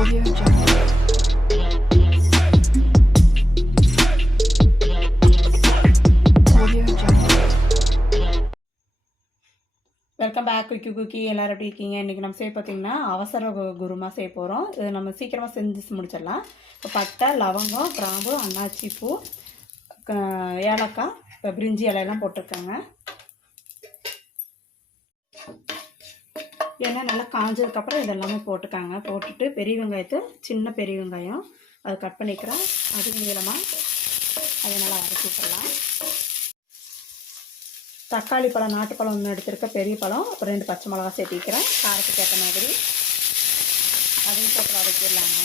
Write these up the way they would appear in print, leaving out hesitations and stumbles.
Audio Jungle. Audio Jungle. Welcome back குக்கி எல்லோரும் எப்படி இருக்கீங்க? இன்றைக்கி நம்ம செய்ய பார்த்தீங்கன்னா அவசர குருமா செய்ய போகிறோம். இது நம்ம சீக்கிரமாக செஞ்சு முடிச்சிடலாம். இப்போ பட்டை, லவங்கம், கிராம்பு, அன்னாச்சி பூ, ஏலக்காய், பிரிஞ்சி இலையெல்லாம் போட்டிருக்காங்க. எண்ணெய் நல்லா காஞ்சதுக்கப்புறம் இதெல்லாமே போட்டுக்காங்க. போட்டுட்டு பெரிய வெங்காயத்தை சின்ன பெரிய வெங்காயம் அதை கட் பண்ணிக்கிறேன். அது நீளமாக அதை நல்லா வதக்கி விட்டுறலாம். தக்காளி பழம், நாட்டுப்பழம் ஒன்று எடுத்துருக்க, பெரிய பழம், அப்புறம் 2 பச்சை மிளகா சேர்த்திக்கிறேன் காரத்துக்கு ஏற்ற மாதிரி. அதையும் போட்டு வதக்கிடலாங்க.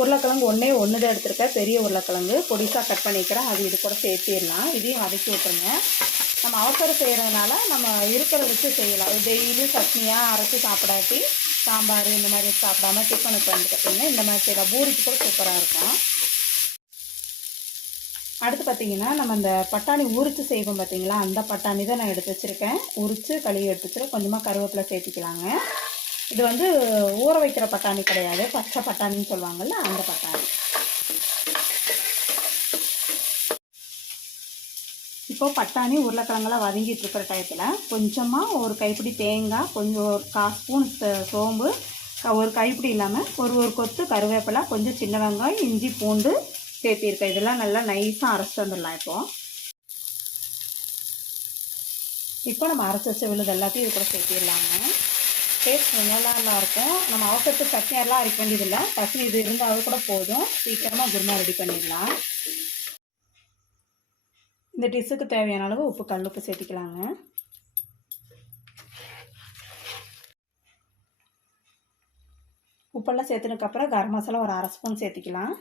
உருளைக்கிழங்கு ஒன்று தான் எடுத்துருக்கேன், பெரிய உருளைக்கிழங்கு பொடிசாக கட் பண்ணிக்கிறேன். அது இது கூட சேர்த்திடலாம். இதையும் வதக்கி விட்டுருங்க. நம்ம அவசரம் செய்கிறதுனால நம்ம இருக்கிறத வச்சு செய்யலாம். டெய்லியும் சட்னியாக அரைச்சி சாப்பிடாட்டி சாம்பார் இந்த மாதிரி சாப்பிடாம டிஃபனுக்கு வந்து பார்த்திங்கன்னா இந்த மாதிரி செய்யலாம். பூரிக்கு கூட சூப்பராக இருக்கும். அடுத்து பார்த்திங்கன்னா நம்ம இந்த பட்டாணி உரித்து செய்வோம் பார்த்திங்களா, அந்த பட்டாணி தான் நான் எடுத்து வச்சுருக்கேன். உரித்து கழுவி எடுத்து வச்சுருக்கேன். கொஞ்சமாக கருவேப்பிலை சேர்த்திக்கலாங்க. இது வந்து ஊற வைக்கிற பட்டாணி கிடையாது, பச்சை பட்டாணின்னு சொல்லுவாங்கள்ல, அந்த பட்டாணி. இப்போது பட்டாணி உருளைக்கிழங்கெல்லாம் வதங்கிட்டு இருக்கிற டயத்தில் கொஞ்சமாக ஒரு கைப்பிடி தேங்காய், கொஞ்சம் ஒரு 1/4 ஸ்பூன் சோம்பு, ஒரு கைப்பிடி இல்லாமல் ஒரு கொத்து கருவேப்பிலை, கொஞ்சம் சின்ன வெங்காயம், இஞ்சி, பூண்டு சேர்த்திருக்கேன். இதெல்லாம் நல்லா நைஸாக அரைச்சி வந்துடலாம். இப்போ நம்ம அரைச்சி வச்ச விழுது எல்லாத்தையும் இது கூட சேர்த்திடலாங்க. டேஸ்ட் நல்லா இருக்கும். நம்ம அவசரத்துக்கு சட்னி எல்லாம் அரைக்க வேண்டியதில்லை. பசி இது இருந்தாலும் கூட போதும். சீக்கிரமாக குருமா ரெடி பண்ணிடலாம். இந்த டிஷ்ஷுக்கு தேவையான அளவு உப்பு, கல்லுப்பு சேர்த்திக்கலாங்க. உப்பெல்லாம் சேர்த்துனதுக்கப்புறம் கரம் மசாலா ஒரு 1/2 ஸ்பூன் சேர்த்திக்கலாம்.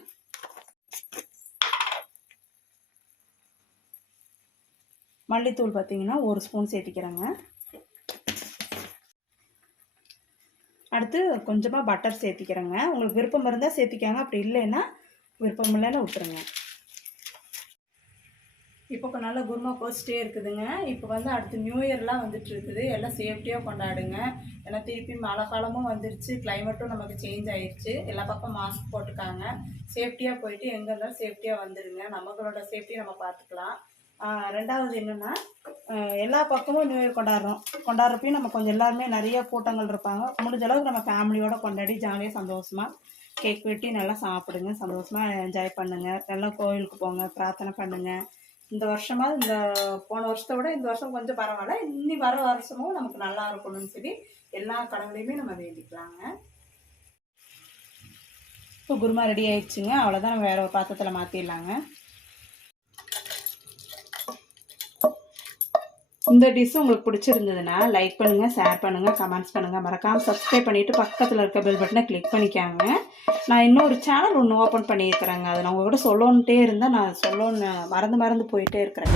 மல்லித்தூள் பார்த்திங்கன்னா 1 ஸ்பூன் சேர்த்திக்கிறேங்க. அடுத்து கொஞ்சமாக பட்டர் சேர்த்திக்கிறேங்க. உங்களுக்கு விருப்பம் இருந்தால் சேர்த்திக்காங்க, அப்படி இல்லைன்னா விருப்பம் இல்லைன்னு விட்டுருங்க. இப்போ நல்லா குருமா கொதிச்சிட்டே இருக்குதுங்க. இப்போ வந்து அடுத்து நியூ இயர்லாம் வந்துட்டு இருக்குது. எல்லாம் சேஃப்டியாக கொண்டாடுங்க. ஏன்னா திருப்பி மழை காலமும் வந்துருச்சு, கிளைமேட்டும் நமக்கு சேஞ்ச் ஆயிடுச்சு. எல்லா பக்கம் மாஸ்க் போட்டுக்காங்க. சேஃப்டியாக போயிட்டு எங்கே இருந்தாலும் சேஃப்டியாக வந்துடுங்க. நம்மளோட சேஃப்டியை நம்ம பார்த்துக்கலாம். 2வது என்னென்னா, எல்லா பக்கமும் நியூ இயர் கொண்டாடுறப்பையும் நம்ம கொஞ்சம் எல்லாருமே நிறைய கூட்டங்கள் இருப்பாங்க. முடிஞ்ச அளவுக்கு நம்ம ஃபேமிலியோடு கொண்டாடி ஜாலியாக சந்தோஷமாக கேக் வெட்டி நல்லா சாப்பிடுங்க. சந்தோஷமாக என்ஜாய் பண்ணுங்கள். நல்லா கோயிலுக்கு போங்க, பிரார்த்தனை பண்ணுங்கள். இந்த வருஷமாக இந்த போன வருஷத்தை விட இந்த வருஷம் கொஞ்சம் பரவாயில்ல, இன்னி வர வருஷமும் நமக்கு நல்லா இருக்கணும்னு சொல்லி எல்லா கடவுளையுமே நம்ம வேண்டிக்கலாங்க. இப்போ குருமா ரெடி ஆயிடுச்சுங்க. அவ்வளோதான். நம்ம வேறு ஒரு பாத்திரத்தில் மாற்றிடலாங்க. இந்த டிஷ் உங்களுக்கு பிடிச்சிருந்ததுன்னா லைக் பண்ணுங்கள், ஷேர் பண்ணுங்கள், கமெண்ட்ஸ் பண்ணுங்கள். மறக்காமல் சப்ஸ்கிரைப் பண்ணிவிட்டு பக்கத்தில் இருக்க பெல் பட்டனை கிளிக் பண்ணிக்காங்க. நான் இன்னொரு சேனல் ஒன்று ஓப்பன் பண்ணியிருக்கிறேங்க. அது நான் உங்கள்கிட்ட சொல்லணுன்ட்டே இருந்தால் நான் மறந்து போயிட்டே இருக்கிறேன்.